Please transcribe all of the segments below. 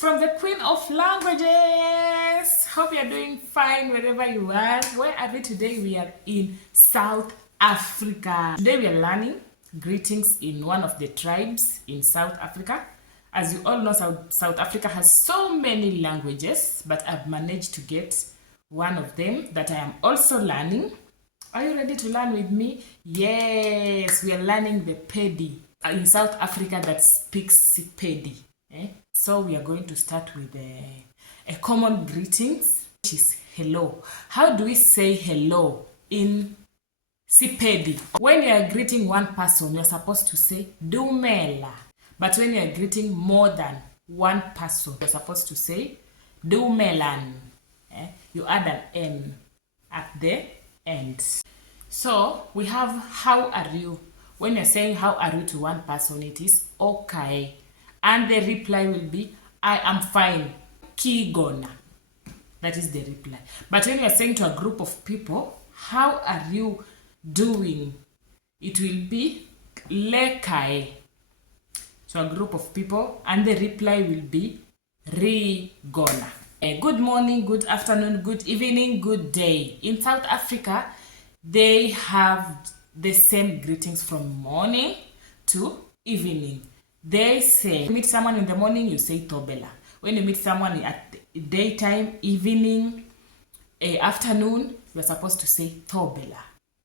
from the Queen of Languages. Hope you're doing fine wherever you are. Where are we today? We are in South Africa. Today we are learning greetings in one of the tribes in South Africa. As you all know, South Africa has so many languages, but I've managed to get one of them that I am also learning. Are you ready to learn with me? Yes, we are learning the pedi in South Africa that speaks sipedi. So we are going to start with a common greetings, which is hello. How do we say hello in sipedi? When you are greeting one person, you're supposed to say dumela. But when you are greeting more than one person, you're supposed to say dumelan. You add an N at the end. So we have how are you. When you're saying how are you to one person, it is okay. And the reply will be I am fine. Kigona. That is the reply. But when you're saying to a group of people, how are you doing? It will be lekai. So a group of people, and the reply will be rigona. Good morning, good afternoon, good evening, good day. In South Africa, they have the same greetings from morning to evening. They say, when you meet someone in the morning, you say tobela. When you meet someone at daytime, evening, afternoon, you're supposed to say tobela.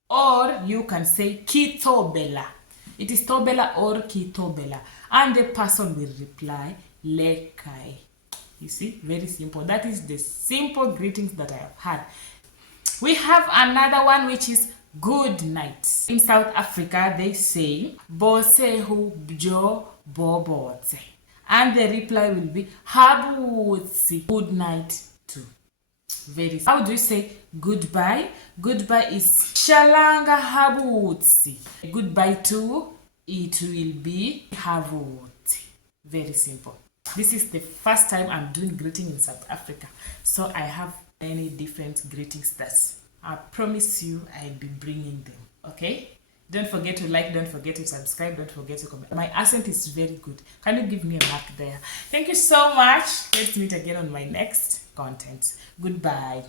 Or you can say kitobela. It is tobela or kitobela. And the person will reply lekai. You see, very simple. That is the simple greetings that I have had. We have another one which is good night. In South Africa, they say bosehu bjo bobote. And the reply will be habutsi. Good night too. Very simple. How do you say goodbye? Goodbye is shalanga habutsi. Goodbye too, it will be havuti. Very simple. This is the first time I'm doing greeting in South Africa. So I have many different greetings that I promise you I'll be bringing them. Okay? Don't forget to like, don't forget to subscribe, don't forget to comment. My accent is very good. Can you give me a mark there? Thank you so much. Let's meet again on my next content. Goodbye.